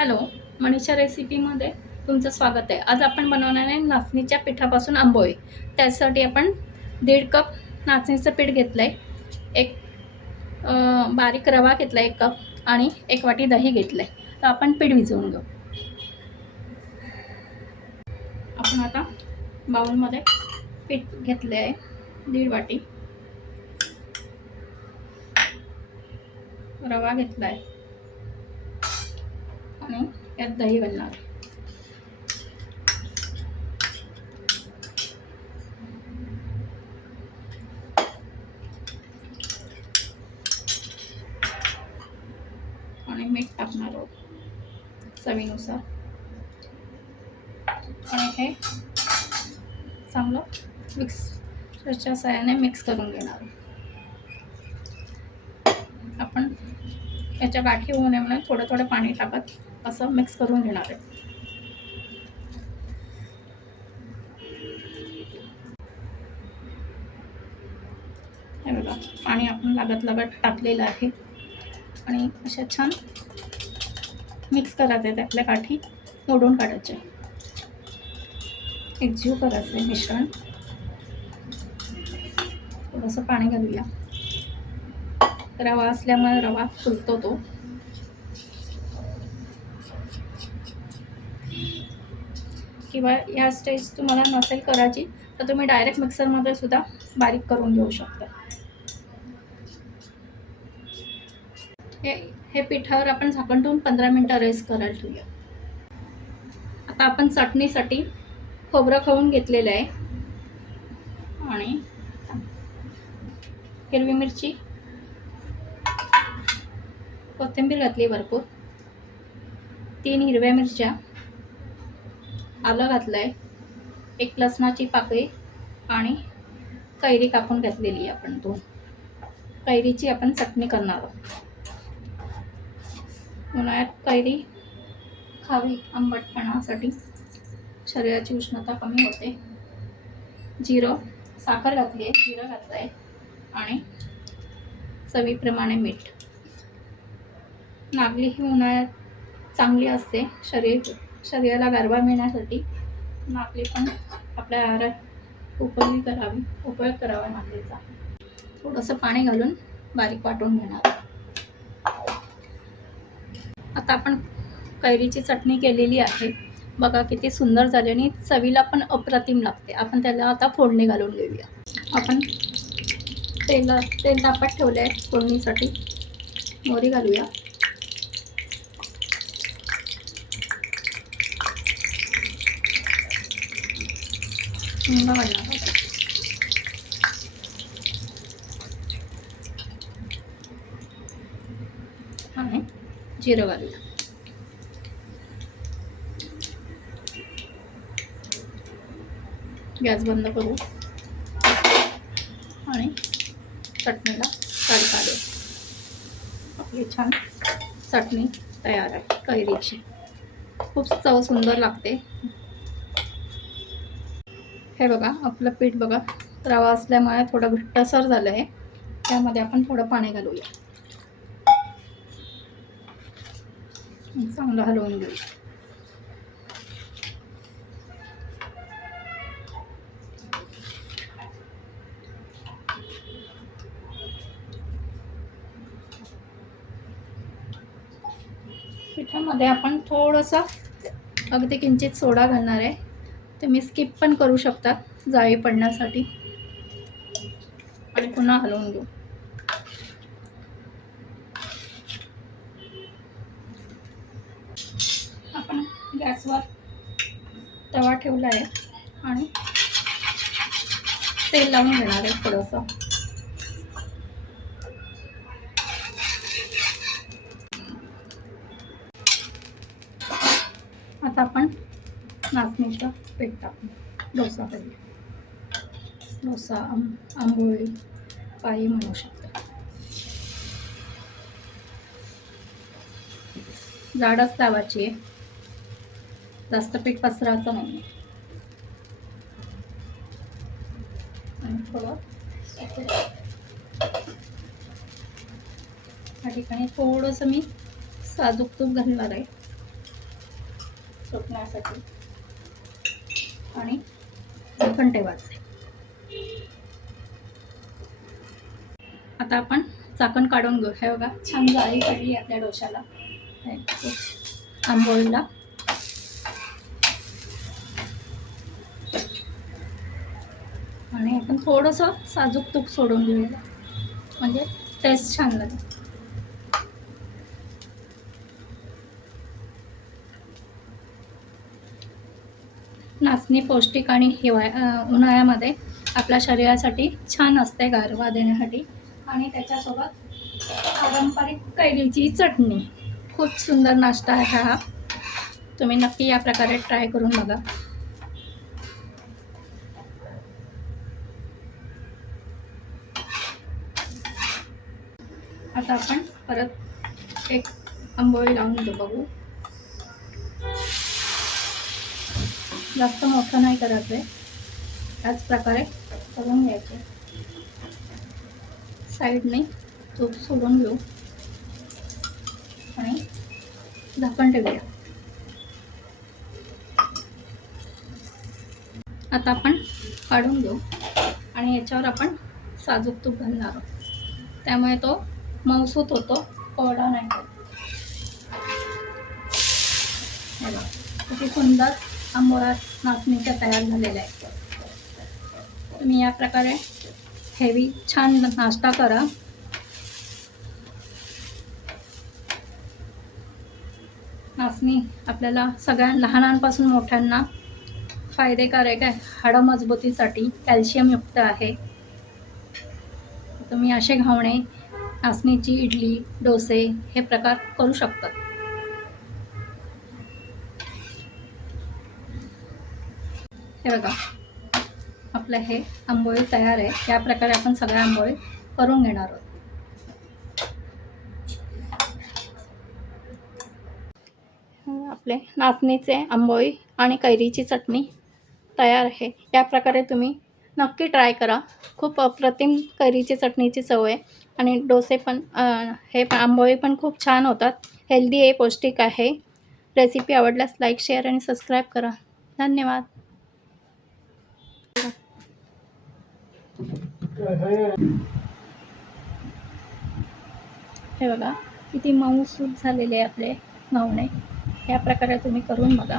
Hello, Manisha रेसिपीमध्ये तुमचं स्वागत आहे. आज आपण बनवणार आहे नाचणीच्या पिठापासून आंबोळी. त्यासाठी आपण 1.5 कप नाचणीचं पीठ घेतलं आहे, एक बारीक रवा घेतला 1 कप आणि 1 वाटी दही घेतलं आहे. तर आपण पीठ भिजवून घेऊ. आपण आता बाउलमध्ये पीठ घेतले आहे 1.5 वाटी, रवा घेतला आहे आणि यात दही घालणार. आणि मीठ टाकणार आहोत चवीनुसार आणि हे चांगलं मिक्सरच्या साहाय्याने मिक्स करून घेणार. आपण याच्या गाठी होऊ नये म्हणून थोडं थोडं पाणी टाकत असं मिक्स करून घेणार आहे. हे बघा, पाणी आपण लागत टाकलेलं आहे आणि अशा छान मिक्स करायचं आहे. त्यातल्या गाठी मोडून काढायचे, एकजीव करायचं आहे मिश्रण. थोडंसं पाणी घालूया, रवा असल्यामुळे रवा फुलतो तो. किंवा या स्टेज तुम्हाला नसेल करायची तर तुम्ही डायरेक्ट मिक्सरमध्ये सुद्धा बारीक करून घेऊ शकता. हे पिठावर आपण झाकण ठेवून 15 मिनिटं रेस्ट करायला ठेवूया. आता आपण चटणीसाठी खोबरं खवून घेतलेलं आहे आणि हिरवी मिरची, कोथिंबीर घातली भरपूर, 3 हिरव्या मिरच्या, आलं घातलं आहे, 1 लसणाची पाकळी आणि कैरी कापून घातलेली आहे आपण 2. कैरीची आपण चटणी करणार आहोत. उन्हाळ्यात कैरी खावी आंबटपणासाठी, शरीराची उष्णता कमी होते. जिरं, साखर घातली आहे, जिरं घातलं आहे आणि चवीप्रमाणे मीठ. नागली ही उन्हाळ्यात चांगली असते, शरीराला गारवा मिळण्यासाठी नागली पण आपल्या आहारात उपयोग करावा नागलीचा. थोडंसं पाणी घालून बारीक वाटून घेणार. आता आपण कैरीची चटणी केलेली आहे, बघा किती सुंदर झाली आणि चवीला पण अप्रतिम लागते. आपण त्याला आता फोडणी घालून घेऊया. आपण तेल तापत ठेवले आहे फोडणीसाठी. मोहरी घालूया, हिंग घालणार आणि जिरं घालूया. गॅस बंद करू आणि चटणीला तडका देऊ. आपली छान चटणी तयार आहे कैरीची. खूप चव सुंदर लागते. हे बघा, आपलं पीठ बघा, रवा असल्यामुळे थोडं घट्टसर झालं आहे. त्यामध्ये आपण थोडं पाणी घालूया, चांगलं हलवून घेऊया. पिठामध्ये आपण थोडंसं अगदी किंचित सोडा घालणार आहे. तुम्ही स्किप पण करू शकता जाळी पडण्यासाठी. आणि पुन्हा हलवून घेऊ. आपण गॅसवर तवा ठेवला आहे आणि तेल लावून घेणार आहे थोडंसं. आता आपण नाचणीचं पीठ टाकू. डोसा करूया. डोसा, आंबोळी काही म्हणू शकता. जाडच लावायची आहे, जास्त पीठ पसरायचं नाही. आणि थोडं या ठिकाणी थोडंसं मी साजूक तूप घालणार आहे. सुटण्यासाठी आणि झाकण ठेवायचे. आता आपण झाकण काढून घेऊ. हे बघा छान जाळी पडली आपल्या डोश्याला, आंबोळीला. आणि आपण थोडंसं साजूक तूप सोडून घेऊया, म्हणजे टेस्ट छान लागेल. नाचणी पौष्टिक आणि उन्हाळ्यामध्ये आपल्या शरीरासाठी छान असते, गारवा देण्यासाठी. आणि त्याच्यासोबत पारंपरिक कैरीची चटणी. खूप सुंदर नाश्ता आहे हा. तुम्ही नक्की या प्रकारे ट्राय करून बघा. आता आपण परत एक आंबोळी लावून घेऊ. बघू, जास्त मोठं नाही करायचं आहे, त्याच प्रकारे करून घ्यायचं. साईडने तूप सोडून घेऊ आणि झाकण ठेवूया. आता आपण काढून घेऊ आणि याच्यावर आपण साजूक तूप घालणार आहोत, त्यामुळे तो मऊसूत होतो, कोरडा नाही होत. किती सुंदर आंबोळ्या नाचणीच्या तयार झालेल्या आहेत. तुम्ही या प्रकारे हेवी छान नाश्ता करा. नाचणी आपल्याला सगळ्या लहानांपासून मोठ्यांना फायदेकारक आहे. हाडं मजबूतीसाठी कॅल्शियमयुक्त आहे. तुम्ही असे घावणे, नाचणीची इडली, डोसे हे प्रकार करू शकतात. हे बघा, आपलं हे आंबोळी तयार आहे. या प्रकारे आपण सगळ्या आंबोळी करून घेणार आहोत. आपले नाचणीचे आंबोळी आणि कैरीची चटणी तयार आहे. या प्रकारे तुम्ही नक्की ट्राय करा. खूप अप्रतिम कैरीची चटणीची चव आहे. आणि डोसे पण हे आंबोळी पण खूप छान होतात. हेल्दी आहे, पौष्टिक आहे. रेसिपी आवडल्यास लाईक, शेअर आणि सबस्क्राईब करा. धन्यवाद. हे बघा किती मऊसूत झालेले आपले घावणे. या प्रकारे तुम्ही करून बघा.